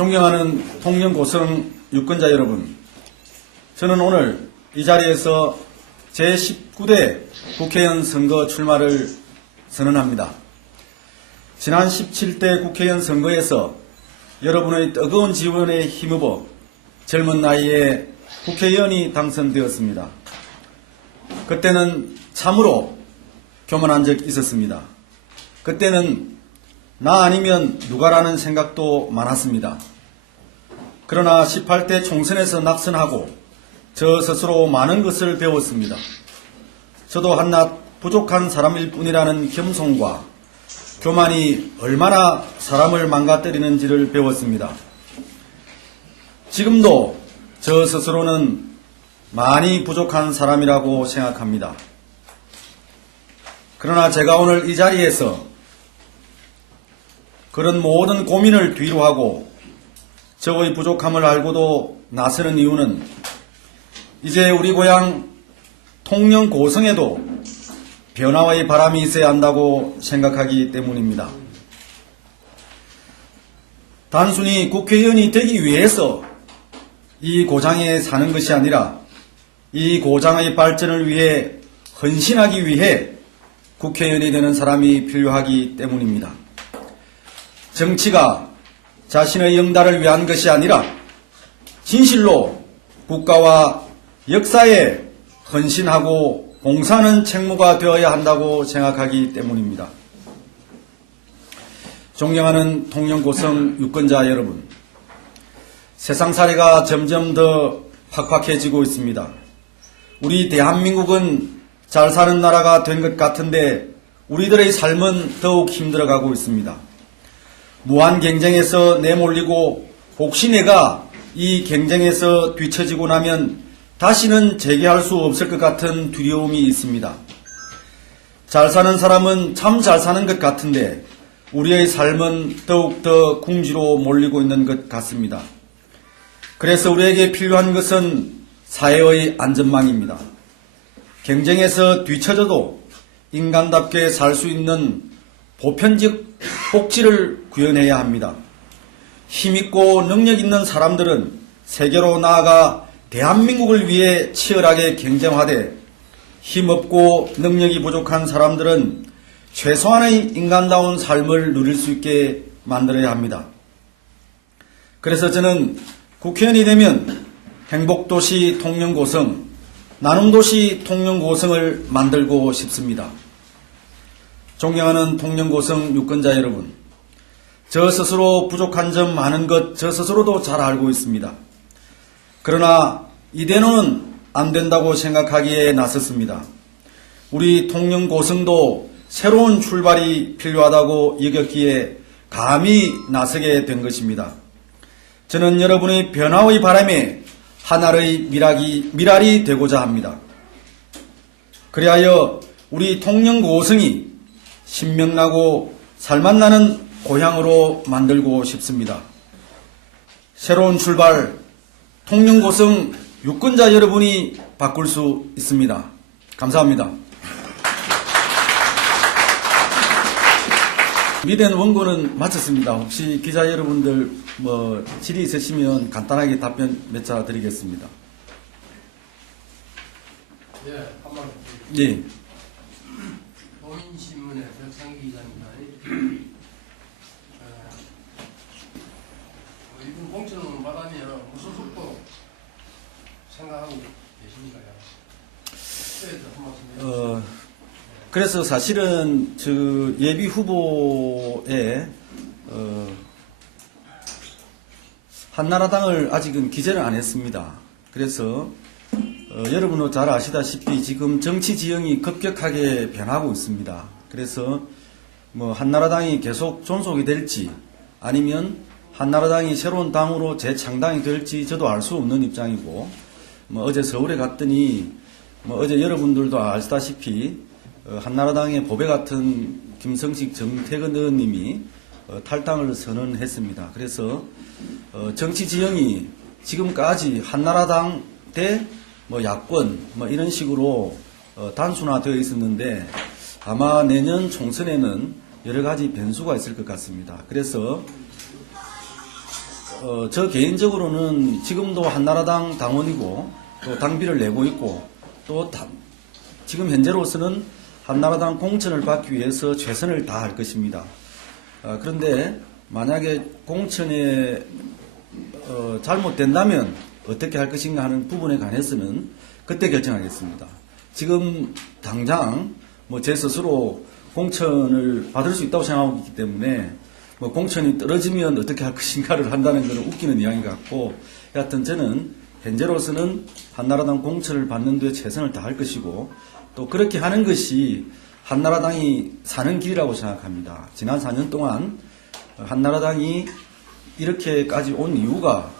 존경하는 통영고성 유권자 여러분, 저는 오늘 이 자리에서 제19대 국회의원 선거 출마를 선언합니다. 지난 17대 국회의원 선거에서 여러분의 뜨거운 지원에 힘입어 젊은 나이에 국회의원이 당선되었습니다. 그때는 참으로 교만한 적이 있었습니다. 그때는 나 아니면 누가라는 생각도 많았습니다. 그러나 18대 총선에서 낙선하고 저 스스로 많은 것을 배웠습니다. 저도 한낱 부족한 사람일 뿐이라는 겸손과 교만이 얼마나 사람을 망가뜨리는지를 배웠습니다. 지금도 저 스스로는 많이 부족한 사람이라고 생각합니다. 그러나 제가 오늘 이 자리에서 그런 모든 고민을 뒤로 하고 저의 부족함을 알고도 나서는 이유는 이제 우리 고향 통영 고성에도 변화의 바람이 있어야 한다고 생각하기 때문입니다. 단순히 국회의원이 되기 위해서 이 고장에 사는 것이 아니라 이 고장의 발전을 위해 헌신하기 위해 국회의원이 되는 사람이 필요하기 때문입니다. 정치가 자신의 영달을 위한 것이 아니라 진실로 국가와 역사에 헌신하고 봉사하는 책무가 되어야 한다고 생각하기 때문입니다. 존경하는 통영고성 유권자 여러분, 세상살이가 점점 더 팍팍해지고 있습니다. 우리 대한민국은 잘 사는 나라가 된 것 같은데 우리들의 삶은 더욱 힘들어가고 있습니다. 무한 경쟁에서 내몰리고 혹시 내가 이 경쟁에서 뒤처지고 나면 다시는 재개할 수 없을 것 같은 두려움이 있습니다. 잘 사는 사람은 참 잘 사는 것 같은데 우리의 삶은 더욱더 궁지로 몰리고 있는 것 같습니다. 그래서 우리에게 필요한 것은 사회의 안전망입니다. 경쟁에서 뒤처져도 인간답게 살 수 있는 보편적 복지를 구현해야 합니다. 힘있고 능력 있는 사람들은 세계로 나아가 대한민국을 위해 치열하게 경쟁하되 힘없고 능력이 부족한 사람들은 최소한의 인간다운 삶을 누릴 수 있게 만들어야 합니다. 그래서 저는 국회의원이 되면 행복도시 통영고성, 나눔도시 통영고성을 만들고 싶습니다. 존경하는 통영고성 유권자 여러분, 저 스스로 부족한 점 많은 것 저 스스로도 잘 알고 있습니다. 그러나 이대로는 안 된다고 생각하기에 나섰습니다. 우리 통영고성도 새로운 출발이 필요하다고 여겼기에 감히 나서게 된 것입니다. 저는 여러분의 변화의 바람에 하나의 미랄이 되고자 합니다. 그리하여 우리 통영고성이 신명나고 살맛나는 고향으로 만들고 싶습니다. 새로운 출발, 통영고성 유권자 여러분이 바꿀 수 있습니다. 감사합니다. 준비된 원고는 마쳤습니다. 혹시 기자 여러분들 질의 있으시면 간단하게 답변 몇 자 드리겠습니다. 네, 한번. 예. 노인신문의 백상기 기자입니다. 이분 공천을 받으면 무슨 속도 생각하고 계십니까요? 한 말씀 그래서 사실은 예비 후보에 한나라당을 아직은 기재를 안 했습니다. 그래서 여러분도 잘 아시다시피 지금 정치 지형이 급격하게 변하고 있습니다. 그래서 한나라당이 계속 존속이 될지 아니면 한나라당이 새로운 당으로 재창당이 될지 저도 알 수 없는 입장이고 어제 서울에 갔더니 어제 여러분들도 아시다시피 한나라당의 보배 같은 김성식 정태근 의원님이 탈당을 선언했습니다. 그래서 정치 지형이 지금까지 한나라당 대 야권 이런 식으로 단순화되어 있었는데 아마 내년 총선에는 여러 가지 변수가 있을 것 같습니다. 그래서 저 개인적으로는 지금도 한나라당 당원이고 또 당비를 내고 있고 또 지금 현재로서는 한나라당 공천을 받기 위해서 최선을 다할 것입니다. 그런데 만약에 공천에 잘못된다면 어떻게 할 것인가 하는 부분에 관해서는 그때 결정하겠습니다. 지금 당장 뭐 제 스스로 공천을 받을 수 있다고 생각하고 있기 때문에 뭐 공천이 떨어지면 어떻게 할 것인가를 한다는 것은 웃기는 이야기 같고, 여하튼 저는 현재로서는 한나라당 공천을 받는 데 최선을 다할 것이고 또 그렇게 하는 것이 한나라당이 사는 길이라고 생각합니다. 지난 4년 동안 한나라당이 이렇게까지 온 이유가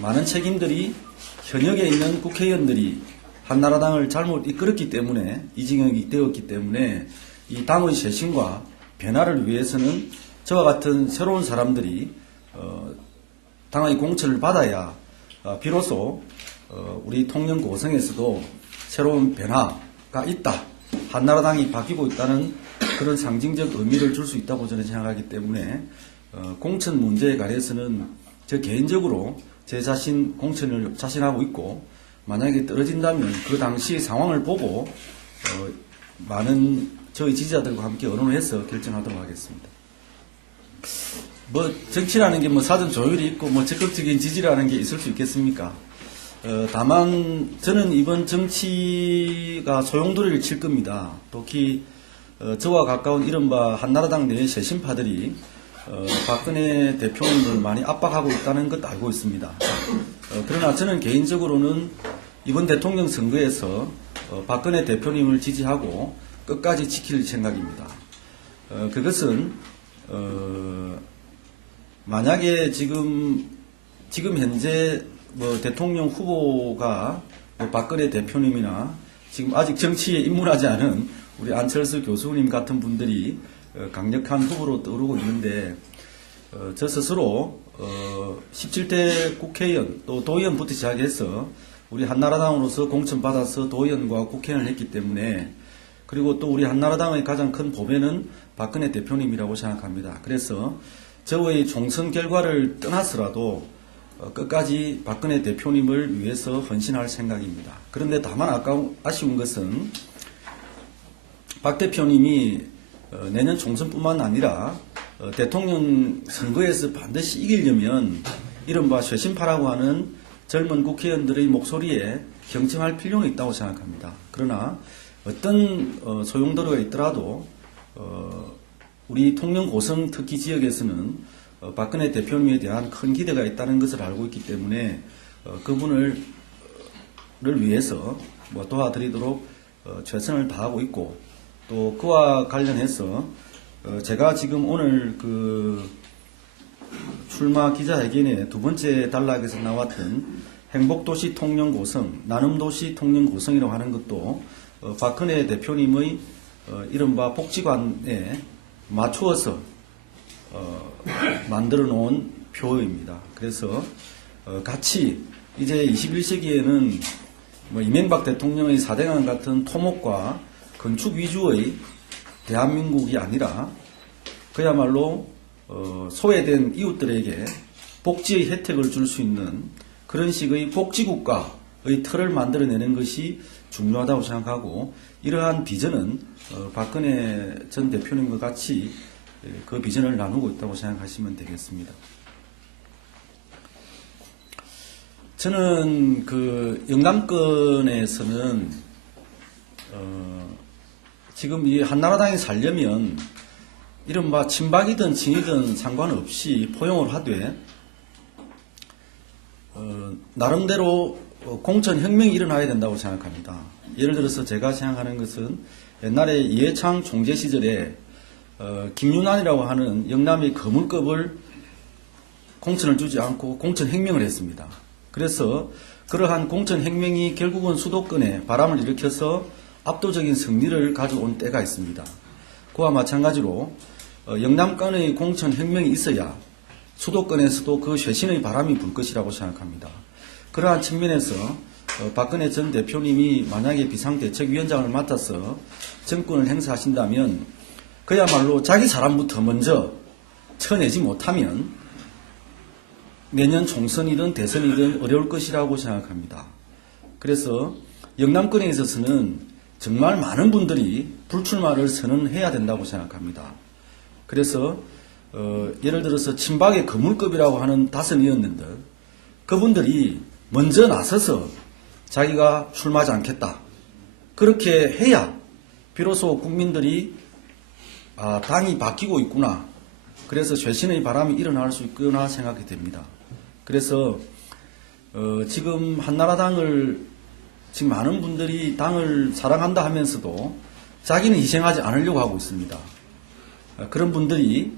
많은 책임들이 현역에 있는 국회의원들이 한나라당을 잘못 이끌었기 때문에 이징역이 되었기 때문에 이 당의 쇄신과 변화를 위해서는 저와 같은 새로운 사람들이 당의 공천을 받아야 비로소 우리 통영 고성에서도 새로운 변화가 있다. 한나라당이 바뀌고 있다는 그런 상징적 의미를 줄 수 있다고 저는 생각하기 때문에 공천 문제에 관해서는 저 개인적으로 제 자신 공천을 자신하고 있고, 만약에 떨어진다면 그 당시 상황을 보고 많은 저희 지지자들과 함께 의논을 해서 결정하도록 하겠습니다. 뭐 정치라는 게 뭐 사전 조율이 있고 뭐 적극적인 지지라는 게 있을 수 있겠습니까? 다만 저는 이번 정치가 소용돌이를 칠 겁니다. 특히 저와 가까운 이른바 한나라당 내의 쇄신파들이 박근혜 대표님을 많이 압박하고 있다는 것도 알고 있습니다. 그러나 저는 개인적으로는 이번 대통령 선거에서 박근혜 대표님을 지지하고 끝까지 지킬 생각입니다. 그것은 만약에 지금 현재 뭐 대통령 후보가 뭐 박근혜 대표님이나 지금 아직 정치에 입문하지 않은 우리 안철수 교수님 같은 분들이 강력한 후보로 떠오르고 있는데, 저 스스로 17대 국회의원 또 도의원부터 시작해서 우리 한나라당으로서 공천받아서 도의원과 국회의원을 했기 때문에, 그리고 또 우리 한나라당의 가장 큰 보배는 박근혜 대표님이라고 생각합니다. 그래서 저의 총선 결과를 떠나서라도 끝까지 박근혜 대표님을 위해서 헌신할 생각입니다. 그런데 다만 아쉬운 것은 박 대표님이 내년 총선뿐만 아니라 대통령 선거에서 반드시 이기려면 이른바 쇄신파라고 하는 젊은 국회의원들의 목소리에 경청할 필요는 있다고 생각합니다. 그러나 어떤 소용돌이가 있더라도 우리 통영 고성 특히 지역에서는 박근혜 대표님에 대한 큰 기대가 있다는 것을 알고 있기 때문에 그분을 위해서 뭐 도와드리도록 최선을 다하고 있고, 또 그와 관련해서 제가 지금 오늘 그 출마 기자회견에 두 번째 단락에서 나왔던 행복도시 통영고성, 나눔도시 통영고성이라고 하는 것도 박근혜 대표님의 이른바 복지관에 맞추어서 만들어 놓은 표입니다. 그래서 같이 이제 21세기에는 뭐 이명박 대통령의 4대강 같은 토목과 건축 위주의 대한민국이 아니라 그야말로 소외된 이웃들에게 복지의 혜택을 줄 수 있는 그런 식의 복지국가의 틀을 만들어내는 것이 중요하다고 생각하고, 이러한 비전은 박근혜 전 대표님과 같이 그 비전을 나누고 있다고 생각하시면 되겠습니다. 저는 그 영남권에서는 지금 이 한나라당이 살려면 이른바 친박이든 친이든 상관없이 포용을 하되 나름대로 공천혁명이 일어나야 된다고 생각합니다. 예를 들어서 제가 생각하는 것은 옛날에 이해창 총재 시절에 김윤환이라고 하는 영남의 거물급을 공천을 주지 않고 공천혁명을 했습니다. 그래서 그러한 공천혁명이 결국은 수도권에 바람을 일으켜서 압도적인 승리를 가져온 때가 있습니다. 그와 마찬가지로 영남권의 공천혁명이 있어야 수도권에서도 그 쇄신의 바람이 불 것이라고 생각합니다. 그러한 측면에서 박근혜 전 대표님이 만약에 비상대책위원장을 맡아서 정권을 행사하신다면 그야말로 자기 사람부터 먼저 쳐내지 못하면 내년 총선이든 대선이든 어려울 것이라고 생각합니다. 그래서 영남권에 있어서는 정말 많은 분들이 불출마를 선언해야 된다고 생각합니다. 그래서 예를 들어서 친박의 거물급이라고 하는 다선 의원님들, 그분들이 먼저 나서서 자기가 출마하지 않겠다, 그렇게 해야 비로소 국민들이 당이 바뀌고 있구나, 그래서 쇄신의 바람이 일어날 수 있구나 생각이 됩니다. 그래서 지금 한나라당을 지금 많은 분들이 당을 사랑한다 하면서도 자기는 희생하지 않으려고 하고 있습니다. 그런 분들이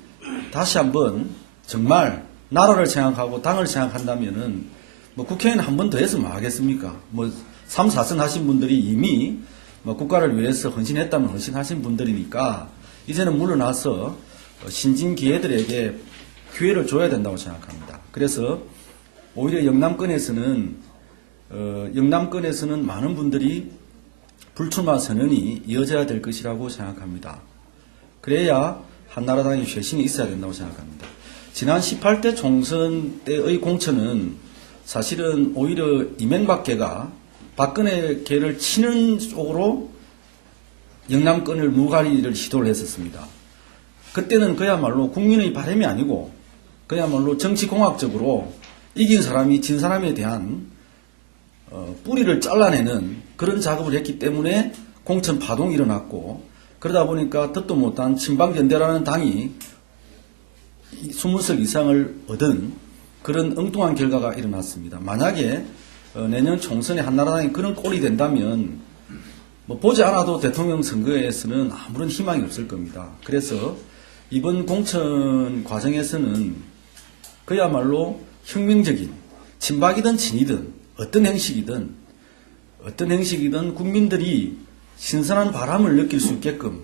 다시 한번 정말 나라를 생각하고 당을 생각한다면은 뭐 국회의원 한 번 더 해서 뭐 하겠습니까? 뭐 3, 4선 하신 분들이 이미 뭐 국가를 위해서 헌신했다면 헌신하신 분들이니까 이제는 물러나서 신진 기회들에게 기회를 줘야 된다고 생각합니다. 그래서 오히려 영남권에서는 많은 분들이 불출마 선언이 이어져야 될 것이라고 생각합니다. 그래야 한나라당의 쇄신이 있어야 된다고 생각합니다. 지난 18대 총선 때의 공천은 사실은 오히려 이명박계가 박근혜계를 치는 쪽으로 영남권을 무가리를 시도를 했었습니다. 그때는 그야말로 국민의 바람이 아니고 그야말로 정치공학적으로 이긴 사람이 진 사람에 대한 뿌리를 잘라내는 그런 작업을 했기 때문에 공천 파동이 일어났고, 그러다 보니까 뜻도 못한 친박연대라는 당이 20석 이상을 얻은 그런 엉뚱한 결과가 일어났습니다. 만약에 내년 총선에 한나라당이 그런 꼴이 된다면 뭐 보지 않아도 대통령 선거에서는 아무런 희망이 없을 겁니다. 그래서 이번 공천 과정에서는 그야말로 혁명적인 친박이든 친이든 어떤 행식이든 국민들이 신선한 바람을 느낄 수 있게끔,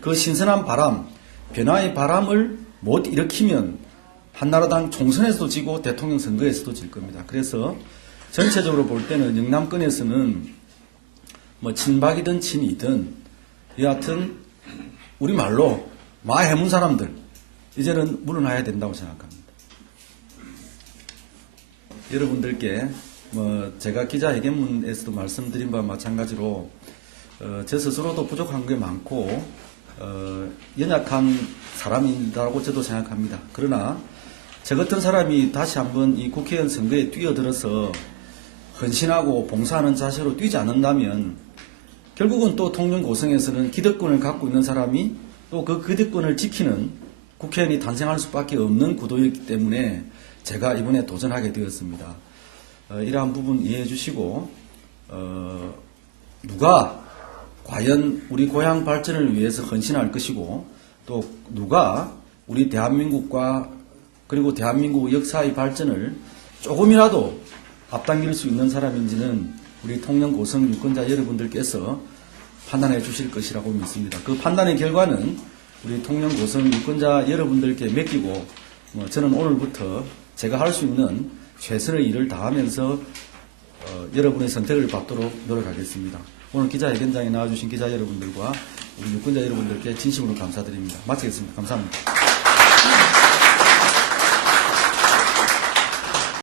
그 신선한 바람, 변화의 바람을 못 일으키면 한나라당 총선에서도 지고 대통령 선거에서도 질 겁니다. 그래서 전체적으로 볼 때는 영남권에서는 뭐 친박이든 친이든 여하튼 우리말로 마해문 사람들 이제는 물러나야 된다고 생각합니다. 여러분들께 제가 기자회견문에서도 말씀드린 바와 마찬가지로 제 스스로도 부족한 게 많고 연약한 사람이라고 저도 생각합니다. 그러나 저 같은 사람이 다시 한번 이 국회의원 선거에 뛰어들어서 헌신하고 봉사하는 자세로 뛰지 않는다면 결국은 또 통영 고성에서는 기득권을 갖고 있는 사람이 또 그 기득권을 지키는 국회의원이 탄생할 수밖에 없는 구도이기 때문에 제가 이번에 도전하게 되었습니다. 이러한 부분 이해해 주시고 누가 과연 우리 고향 발전을 위해서 헌신할 것이고 또 누가 우리 대한민국과 그리고 대한민국 역사의 발전을 조금이라도 앞당길 수 있는 사람인지는 우리 통영 고성 유권자 여러분들께서 판단해 주실 것이라고 믿습니다. 그 판단의 결과는 우리 통영 고성 유권자 여러분들께 맡기고 저는 오늘부터 제가 할 수 있는 최선의 일을 다하면서 여러분의 선택을 받도록 노력하겠습니다. 오늘 기자회견장에 나와주신 기자 여러분들과 우리 유권자 여러분들께 진심으로 감사드립니다. 마치겠습니다. 감사합니다.